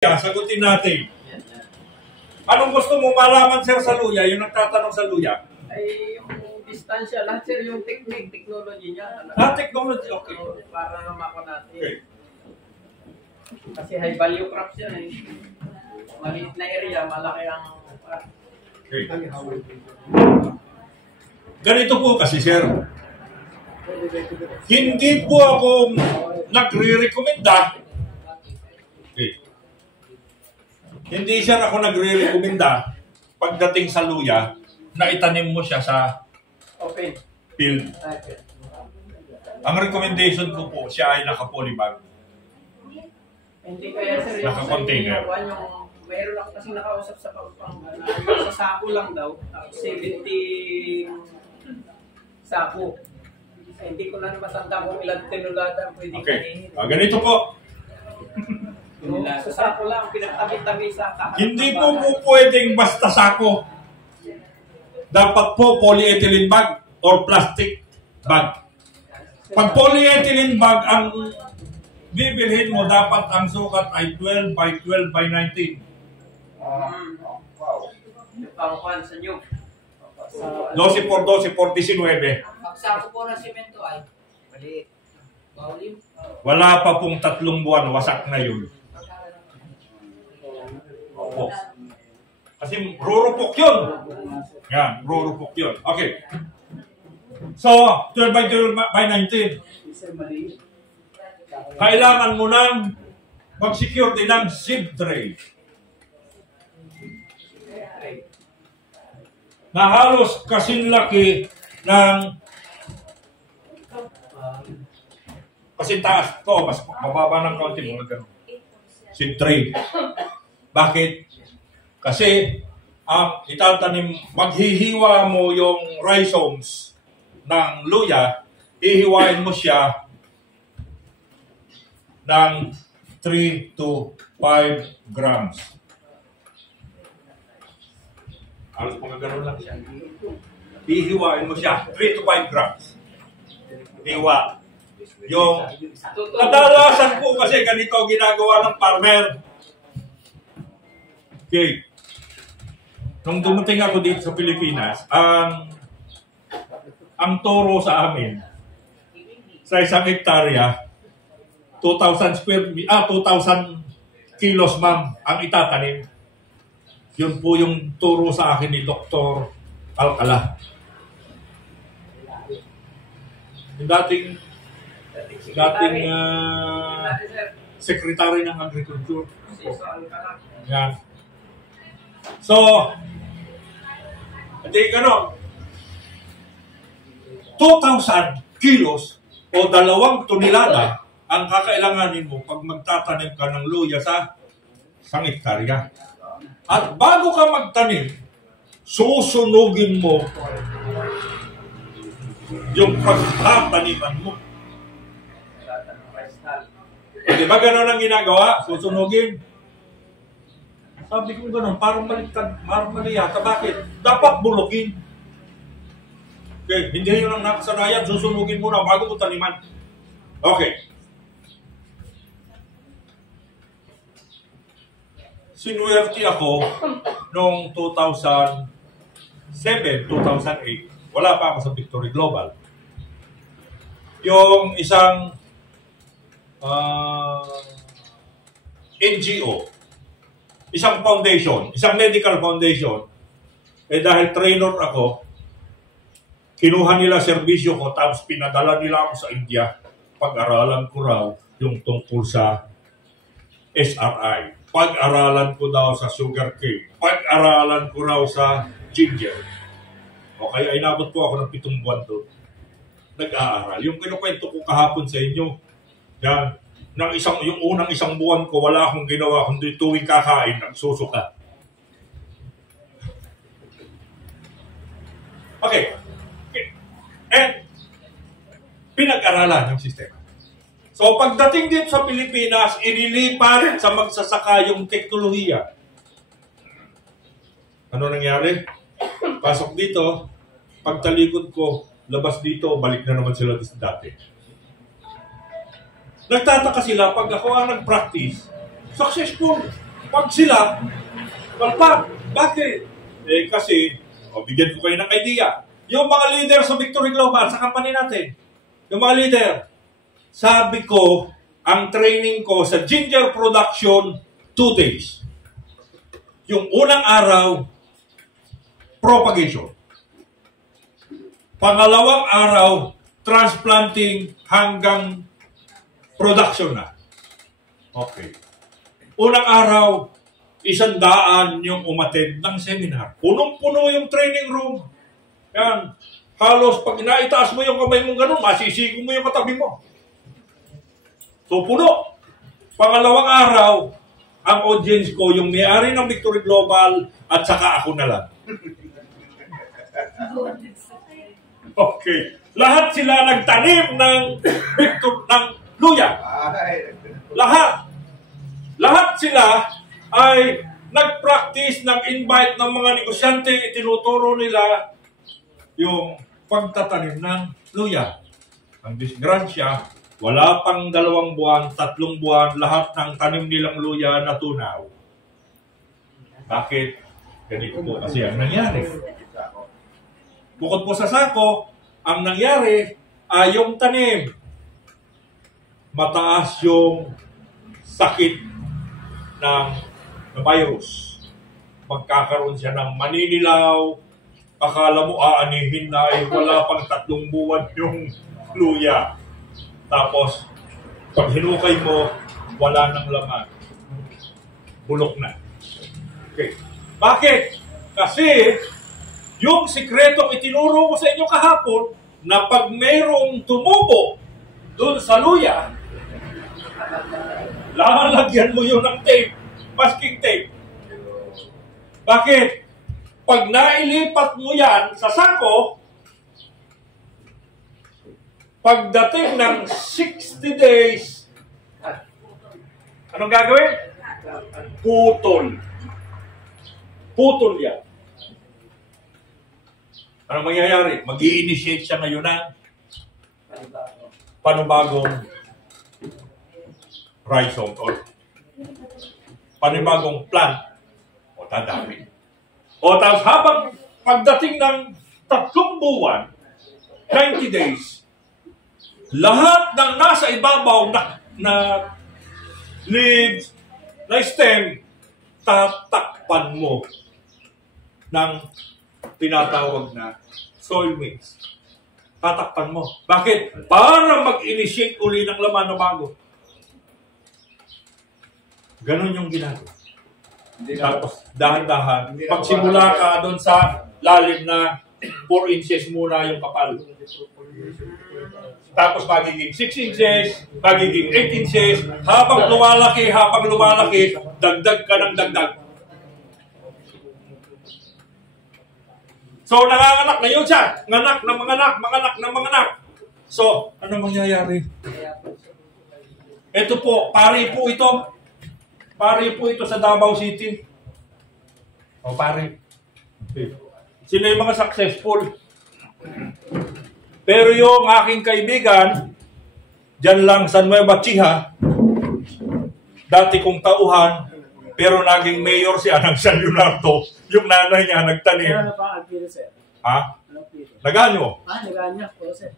Sagutin natin. Anong gusto mo malaman, sir, sa luya? Yung nagtatanong sa luya? Ay, yung distansya lang, sir, yung technology niya. Technology, okay. So, para mako natin. Okay. Kasi high value crops yan eh. Maliit na area, malaki ang... Okay. Ganito po kasi, sir. Hindi po ako nagre-recommenda. Okay. Hindi siya ako nagre-recommenda pagdating sa luya na itanim mo siya sa open field. Okay. Ang recommendation ko po, siya ay naka-polybag. Hindi kaya, sir, naka-container. Mayroon ako kasi nakausap sa pagpang sa sako lang daw, 70 sako. Hindi ko na matanda kung ilang tinulada pwede kainin. Ganito po. Sa sako lang, pinagtabi-tabi sa kaharap. Hindi po pwedeng basta sako. Dapat po polyethylene bag or plastic bag. Pag polyethylene bag ang bibilhin mo, dapat ang sukat ay 12 by 12 by 19. Wow. Pangkuhan sa inyo. 12 por 12 por 19. Pagsako po ng simento ay maliit. Wala pa pong 3 buwan, wasak na yun. Opo. Kasi rurupok yun. Yan, rurupok yun. Okay. So, 12 by 12 by 19. Kailangan mo nang mag-secure din ng seed tray. Na halos kasing laki ng kasi taas to, mas mababa ng kaunti mo na gano'n. Seed tray. Bakit? Kasi ang itatanim, maghihiwa mo yung rhizomes ng luya, ihiwain mo siya ng 3 to 5 grams. Halos mga gano'n lang siya. Ihiwain mo siya, 3 to 5 grams. Hiwa. Yung kadalasan po kasi ganito ginagawa ng farmer. Okay. Nung dumating ako dito sa Pilipinas, ang toro sa amin sa isang hektarya 2,000 kilos, ma'am, ang itatanim. Yun po yung turo sa akin ni Dr. Alcala. Yung dating Secretary ng Agriculture. Yan. So, hindi gano'n. 2,000 kilos o 2 tonelada ang kakailanganin mo pag magtatanim ka ng luya sa hektarya. At bago ka magtanim, susunugin mo yung pagtataniman mo. Di ba gano'n ang ginagawa? Susunugin. Sabi ko gano'n, parang baliktad, parang mali yata. Bakit? Dapat bulukin. Okay, hindi yun ang nakasanayan, susunugin mo na bago mo taniman. Okay. Sinuwerte ako noong 2007, 2008. Wala pa ako sa Victory Global. Yung isang NGO, isang foundation, isang medical foundation, dahil trainer ako, kinuha nila serbisyo ko, tapos pinadala nila ako sa India. Pag-aralan ko raw yung tungkol sa SRI. Pag-aralan ko daw sa sugarcane. Pag-aralan ko raw sa ginger. O kaya inabot po ako ng 7 buwan doon. Nag-aaral. Yung kinukwento ko kahapon sa inyo, yan, yung unang 1 buwan ko, wala akong ginawa kundi tuwing kakain, nagsusuka. Okay. And pinag-aralan yung sistema. So pagdating dito sa Pilipinas, inilipat sa magsasaka yung teknolohiya. Ano nangyari? Pasok dito, pagtalikod ko, labas dito, balik na naman sila dati. Nagtataka sila pag ako ang nag-practice, successful. Pag sila, palpak. Bakit? Eh kasi, bigyan ko kayo ng idea. Yung mga leader sa Victory Global, sa company natin, yung mga leader, sabi ko, ang training ko sa ginger production, 2 days. Yung unang araw, propagation. Pangalawang araw, transplanting hanggang production na. Okay. Unang araw, 100 yung umattend ng seminar. Punong-puno yung training room. Yan. Halos pag inaitaas mo yung kamay mong ganun, masisigo mo yung katabi mo. So, puno. Pangalawang araw, ang audience ko, yung may-ari ng Victory Global, at saka ako na lang. Okay. Lahat sila nagtanim ng luya. Lahat. Lahat sila ay nag-practice, nag-invite ng mga negosyante, itinuturo nila yung pagtatanim ng luya. Ang disgrasya, wala pang 2 buwan, 3 buwan, lahat ng tanim nilang luya natunaw. Bakit? Ganito po kasi ang nangyari. Bukod po sa sako, ang nangyari ay yung tanim. Mataas yung sakit ng virus. Magkakaroon siya ng maninilaw, akala mo aanihin na ay wala pang 3 buwan yung luya. Tapos, pag hinukay mo, wala nang laman. Bulok na. Okay. Bakit? Kasi, yung sikretong itinuro ko sa inyo kahapon, na pag mayroong tumubo doon sa luya, lalagyan mo yun ng tape, masking tape. Bakit? Pag nailipat mo yan sa sako, pagdating ng 60 days, anong gagawin? Putol. Putol yan. Anong mangyayari? Mag-i-initiate siya ngayon ng panibagong rhizome or panibagong plant o dadami. O tapos habang pagdating ng 3 buwan, 90 days, lahat ng nasa ibabaw na leaves, na stem, tatakpan mo ng tinatawag na soil mix. Tatakpan mo. Bakit? Para mag-initiate uli ng laman na bago. Ganon yung ginagawa. Tapos, dahan-dahan. Pagsimula ka doon sa lalim na 4 inches muna yung kapal. Tapos magiging 6 inches, magiging 8 inches. Habang lumalaki, dagdag ka ng dagdag. So, nanganganak na yun siya. Nganak ng manganak. So, ano mangyayari? Ito po, pari po ito. Pari po ito sa Davao City. O, pari. Okay. Sino yung mga successful? Pero yung aking kaibigan, dyan lang sa Nueva Ecija, dati kong tauhan, pero naging mayor siya ng San Leonardo, yung nanay niya nagtanim. Ano pa ang piro, sir? Ha? Naganyo. Naganyo po, sir.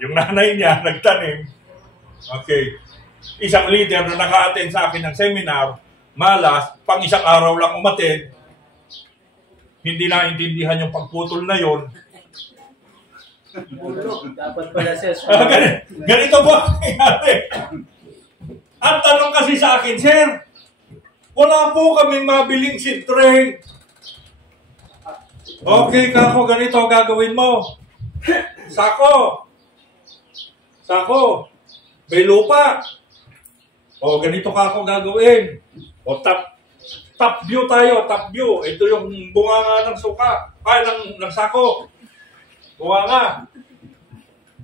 Yung nanay niya nagtanim. Okay. Isang leader na naka-attend sa akin ng seminar, malas, pang isang araw lang umattend, hindi naintindihan yung pagputol na yon. Dapat pala, sir. Ganito po ang nangyari. Ang tanong kasi sa akin, sir, wala po kaming mabiling seed tray. Okay, kako, ganito gagawin mo. Sako. May lupa. O, ganito kako gagawin. O, top view tayo, top view. Ito yung bunganga ng suka. Ng sako. Bunganga.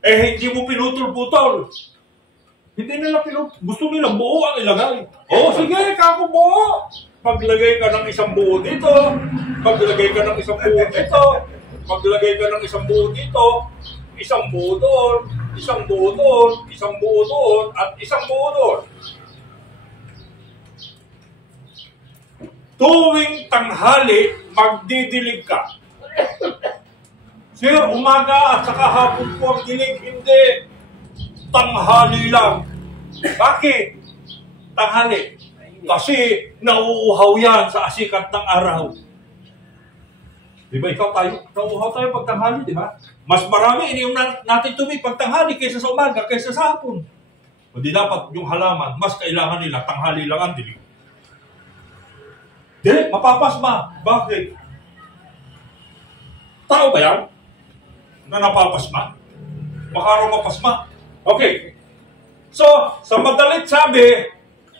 Eh, hindi mo pinutol-putol. Hindi nila gusto nila buo ang ilagay. O, sige, kako buo. Maglagay ka ng isang buo dito. Maglagay ka ng isang buo dito. Maglagay ka ng isang buo dito. Isang buo doon. Isang buo doon. Isang buo doon. At isang buo doon. tuwing tanghali, magdidilig ka. Sir, umaga at saka hapon po ang dilig. Hindi. Tanghali lang. Bakit? Tanghali. Kasi nauuhaw yan sa asikat ng araw. Di ba ikaw tayo? Nauuhaw tayo pag tanghali, di ba? Mas marami iniyong natin tubig pag tanghali kaysa sa umaga, kaysa sa hapon. Hindi dapat yung halaman, mas kailangan nila tanghali lang ang dilig. Di, mapapasma. Bakit? Tao ba yan? Na napapasma? Baka raw mapasma. Okay. So, sa madalit sabi,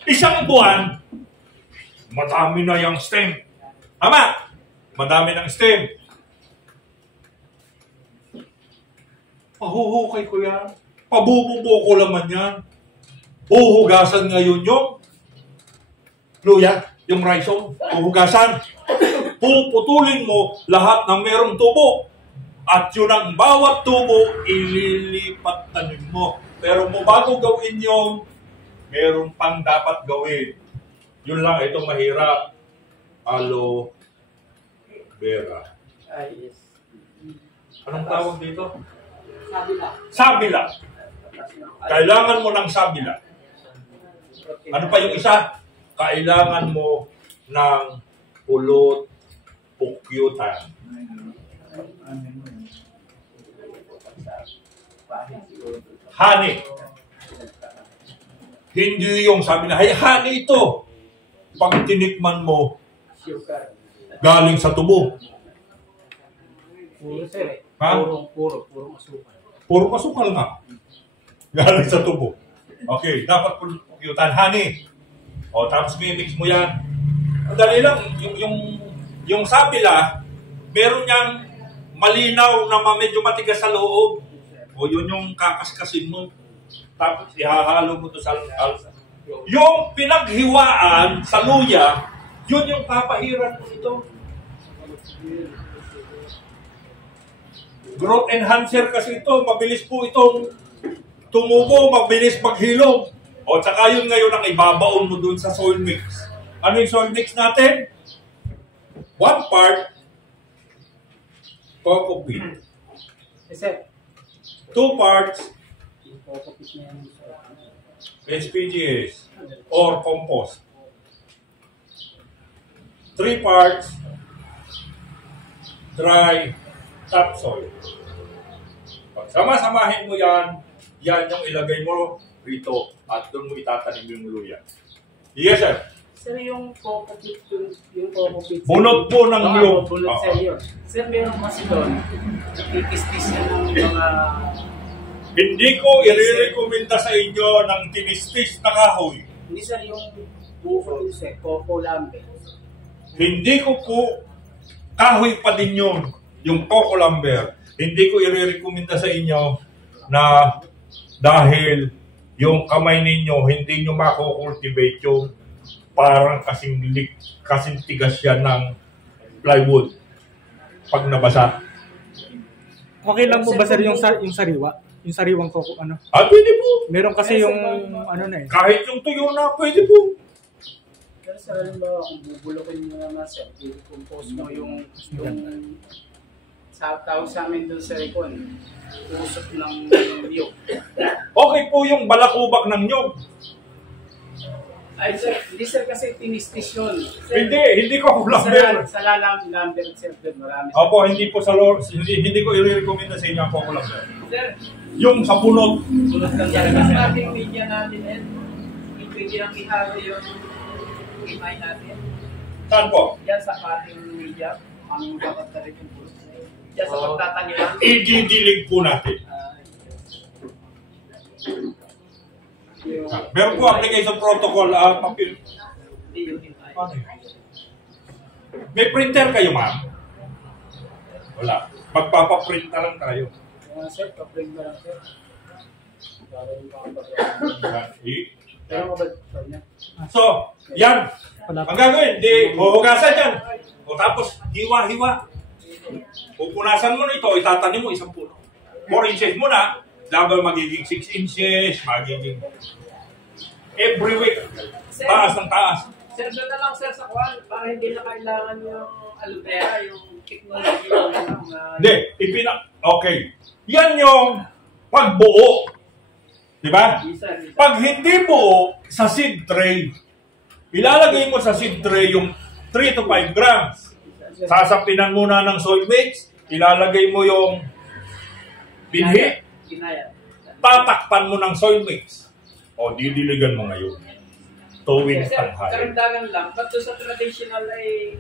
isang buwan, madami na yung stem. Tama? Madami ng stem. Pahuhukay ko yan. Pabububo ko naman yan. Huhugasan ngayon yung luya, yung rhizome. Huhugasan. Puputulin mo lahat ng merong tubo. At yun ang bawat tubo, ililipat tanim mo. Pero bago gawin yung meron pang dapat gawin. Yun lang, ito mahirap. Aloe vera. Yes. Anong tawag dito? Sabila. Sabila. Kailangan mo ng sabila. Ano pa yung isa? Kailangan mo ng pulot pukyutan. Honey. Hindi yung sabi na, honey ito. Pag tinikman mo, galing sa tubo. Puro sir eh. Ha? Puro masukal. Puro kasukal nga. Galing sa tubo. Okay, dapat pukyutan. Honey. O, tapos mimix mo yan. Ang dali lang, yung sabila, meron niyang malinaw na medyo matigas sa loob. O yun yung kakaskasin mo. Tapos ihahalo mo to sa alsa. Yung pinaghiwaan sa luya, yun yung papahiran mo ito. Growth enhancer kasi ito. Mabilis po itong tumubo, mabilis maghilom. O tsaka yun ngayon ang ibabaon mo dun sa soil mix. Ano yung soil mix natin? 1 part coco peat. Sir, 2 parts HPGS or compost. 3 parts dry topsoil. Pag sama-samahin mo yan, yan yung ilagay mo rito at doon mo itatanim yung luya. Yes, sir. sir yung coco peat, yung coco peat. Bunot po ng niyog. Bunot sir yun. Sir, meron kasi doon, nakikistis yan ng mga... Hindi ko i-recommenda sa inyo ng tinistis na kahoy. Hindi sir, yung buko din sir, coco lambe. Hindi ko po, kahoy pa din yun, yung coco lumber. Hindi ko i-recommenda sa inyo na dahil yung kamay ninyo, hindi nyo mako-cultivate yung parang kasing tigas yan ng plywood pag nabasa. Okay lang po ba sir yung sariwa? Yung sariwang coco, ano? Pwede po. Meron kasi yung, ano na eh. Kahit yung tuyo na, pwede po. Pero sir, halimbawa, kung bubulokin mo naman sir, i-compose mo yung sa tawag sa amin doon sa Recon, usok ng niyog. Okay po yung balakubak ng nyog. Ay sir, hindi sir kasi tinistis yun. Sir, Hindi ko lumber. Sa lalam number sir, marami. Opo, hindi po sa Lord, hindi ko i-recommenda sa inyo ang coco lumber. Sir, Yung sa bunot, tulad lang yan. Sa ating media natin, pwede lang ihalo yung imay natin. saan po? Yan sa ating media, ang dapat na rin yung bulot. Yan sa pagtataniman. Ididilig po natin. Meron po application protocol, papel. Ano yun? May printer kayo, ma'am? Wala. Magpapaprint na lang tayo. Sir, pa-print na lang sir. Para yung makapag- Pero mabag niya. So, yan. Ang gagawin, di huhugasan yan. O tapos, hiwa-hiwa. Pupunasan mo na ito, itatanim mo isang puno. 4 inches muna, laban magiging 6 inches, magiging every week. Taas ng taas. Sir, doon na lang sir sa kwan, para hindi na kailangan yung aloe vera, yung technology na Hindi, okay. Yan yung pagbuo. Di ba? Pag hindi buo, sa seed tray, ilalagay mo sa seed tray yung 3 to 5 grams. Sasapinan muna ng soy mix, ilalagay mo yung binhi, tatakpan mo ng soy mix. O, didiligan mo ngayon. Tuwing tanghali. Karagdagan lang, but sa traditional ay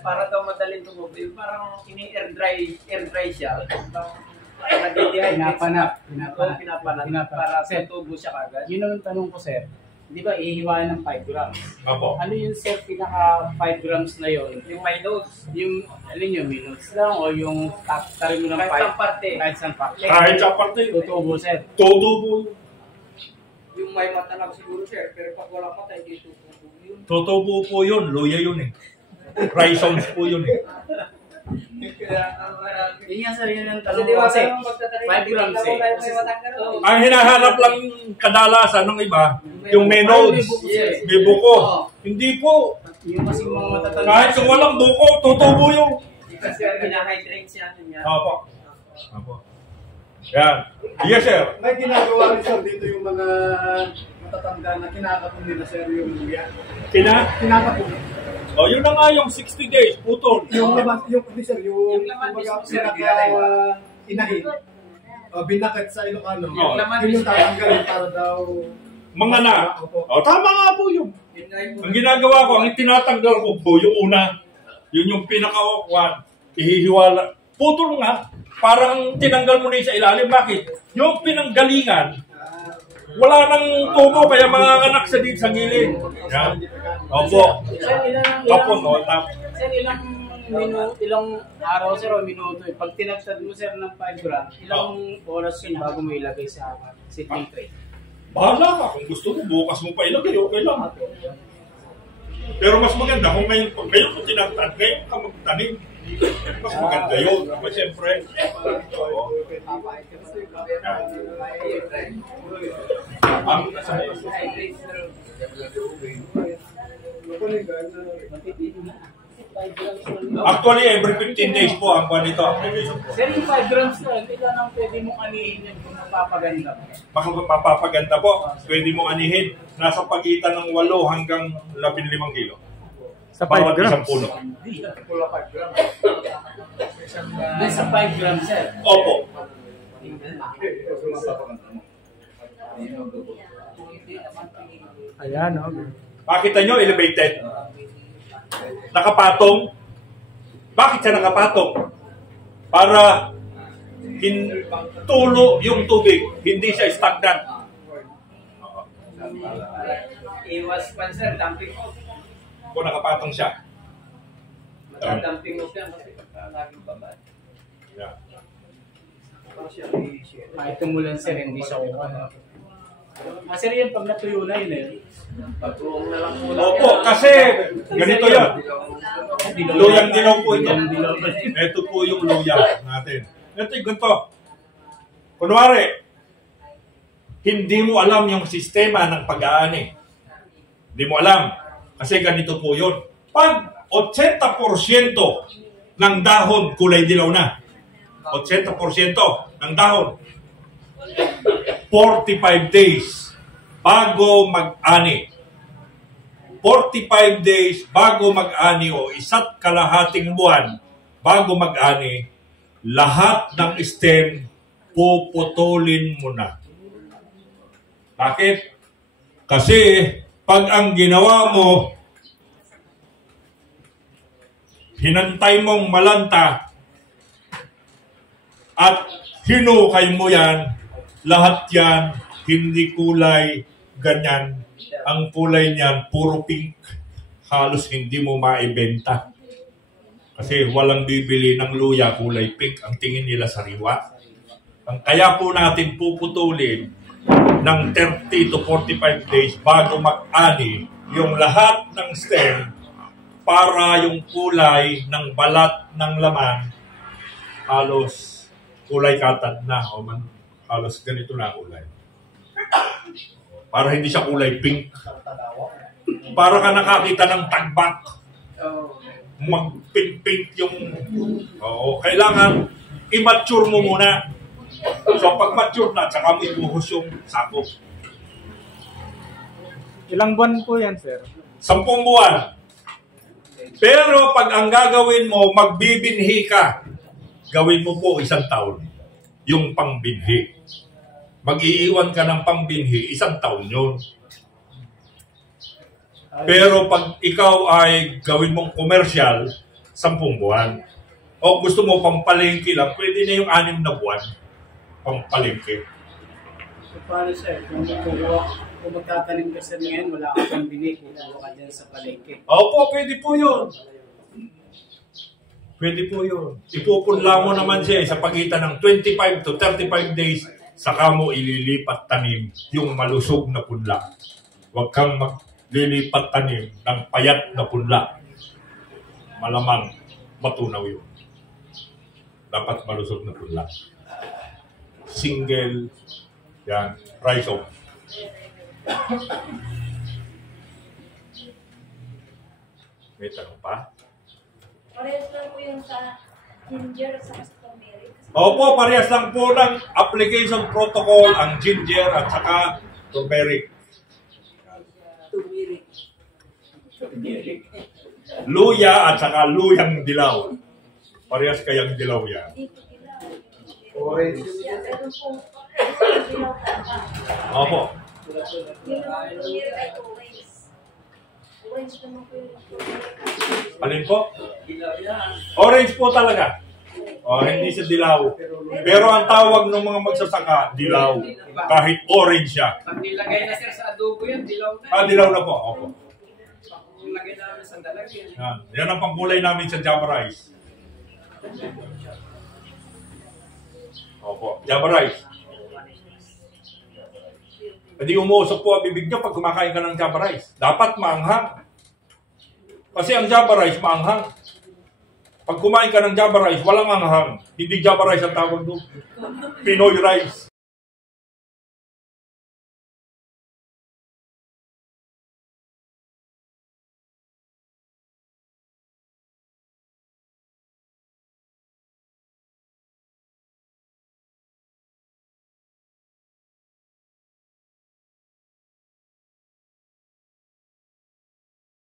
para daw madaling tumubo, parang ini-air dry siya. Pinapanap para sa tubo siya kagad. Yun ang tanong ko, sir. Di ba, ihiwain ng 5 grams? Apo. Ano yung, sir, pinaka 5 grams na yon? Yung may notes. Yung, alin yung minutes lang o yung tarin mo ng 5? Kahit isang parte. Kahit isang parte. Kahit sa parte. Tutubo, sir. Tutubo. Yung may mata lang siguro, sir, pero pag walang mata, hindi tutubo yun. Tutubo po yun. Luya yun eh. Rhizomes po yun eh. Yun nga, sir, yun ang Kasi tanong di ko ba, kasi. kung magtatanim, 5 grams eh. may matang gano'n. Ang hinahanap lang kadalasan ng iba, yung may nodes, may buko. Hindi po. Yung kasing mga matatanda. Kahit kung walang buko, tutubo yung. Kasi gina-hydrate siya niya. Apo. Apo. Yan. Yes, sir. May ginagawa rin sir dito yung mga matatanda na kinakapon nila sir yung luya. Kinakapon. O, yun na nga yung 60 days, putol. Yung laman, yung sir, yung laman kumbaga, mismo, sir, inahin. Binakit sa Ilocano. Yung laman Yun yung mismo. tatanggalin para daw Mga na. Opo. O, tama nga po yun. Ang ginagawa ko, ang tinatanggal ko po, yung una, yun yung pinaka-one, ihihiwala. Putol nga, parang tinanggal mo na yung sa ilalim. Bakit? Yung pinanggalingan, wala nang tubo, kaya mga anak sa dito sa gilid. Yan. Opo. Sir, Tapos, o, sir, ilang araw, sir, o minuto. Pag tinagtad mo, sir, ng 5 grams, ilang oras yun bago mo ilagay sa sitting tray? bahala ka. Kung gusto mo, bukas mo pa ilagay, okay lang. Pero mas maganda kung ngayon ko tinatad, ngayon ka magtanim. Mas maganda yun. Kasi siyempre, actually, every 15 days po ang buwan nito. Sir, yung 5 grams na, ilan ang pwede mong anihin yun kung napapaganda? Mapapaganda po. Pwede mong anihin. Nasa pagitan ng 8 hanggang 15 kilo. Sa 5 Bawat grams. isang puno. Nasa 5 grams, sir. Opo. Ayan, okay. Makita nyo, elevated. Nakapatong. Bakit siya nakapatong? Para tulo yung tubig. Hindi siya stagnant. Iwas pa sir, dumping off. Kung nakapatong siya. Dumping off yan kasi laging baba. Yeah. Kahit tumulan, sir, hindi siya kuha. Sir, yan, pag natuyo na yun eh. Pagbuong na lang po. Opo, kasi ganito yan. Luyang dilaw po ito. Ito po yung luya natin. Ito yung ganito. Kunwari, hindi mo alam yung sistema ng pag-aani. Hindi mo alam. Kasi ganito po yun. Pag 80% ng dahon kulay dilaw na, 80% ng dahon, 45 days bago mag-ani. 45 days bago mag-ani o 1.5 buwan bago mag-ani, lahat ng stem puputulin mo na. Bakit? Kasi pag ang ginawa mo, hinantay mong malanta at hinukay mo yan, lahat yan, hindi kulay ganyan. Ang kulay niyan, puro pink. Halos hindi mo maibenta. Kasi walang bibili ng luya kulay pink. Ang tingin nila sariwa. Ang kaya po natin puputulin ng 30 to 45 days bago mag-ani yung lahat ng stem para yung kulay ng balat ng laman halos kulay katad na o man, halos ganito na kulay. Para hindi siya kulay pink. Para ka nakakita ng tagbak. Oh. Magpint-pint yung... Oo, kailangan i-mature mo muna. So pag mature na, tsaka mo ibuhos yung sako. Ilang buwan po yan, sir? 10 buwan. Pero pag ang gagawin mo, magbibinhi ka, gawin mo po 1 taon. Yung pangbinhi. Mag-iiwan ka ng pangbinhi, 1 taon yun. Pero pag ikaw ay gawin mong komersyal, 10 buwan. O gusto mo pampalengke lang, pwede na yung 6 na buwan. Pampalengke. So, paano sir? Kung magtatanim ka sir ngayon, wala ka pang bili, kukuha ka dyan sa palengke. Opo, pwede po yun. Pwede po yun. Ipupunla mo naman siya sa pagitan ng 25 to 35 days, saka mo ililipat tanim yung malusog na punla. Huwag kang maglilipat tanim ng payat na punla. Malamang matunaw yun. Dapat malusog na punla. Single, yan, rice off. May tanong pa? Parehas lang po yung sa ginger at sa turmeric. Opo, parehas lang po ng application protocol ang ginger at saka turmeric. Luya at saka luyang dilaw. Parehas kayang dilaw yan. Hindi po dilaw. Orange. Yeah, pero po, dilaw pa. Opo. Yung naman turmeric ay orange. Orange naman po yung turmeric. Alin po? Orange po talaga. O, hindi siya dilaw. Pero ang tawag ng mga magsasaka, dilaw. Kahit orange siya. Pag nilagay na sir sa adobo yan, dilaw na. Ah, dilaw na po. Opo. Kung lagay namin sa dalagyan. Yan ang pangkulay namin sa Java rice. Opo, Java rice. Hindi umuusok po ang bibig nyo pag kumakain ka ng Java rice. Dapat maanghang. Kasi ang Java rice maanghang. Pag kumain ka ng Java rice, walang anghang. Hindi Java rice ang tawag doon. Pinoy rice.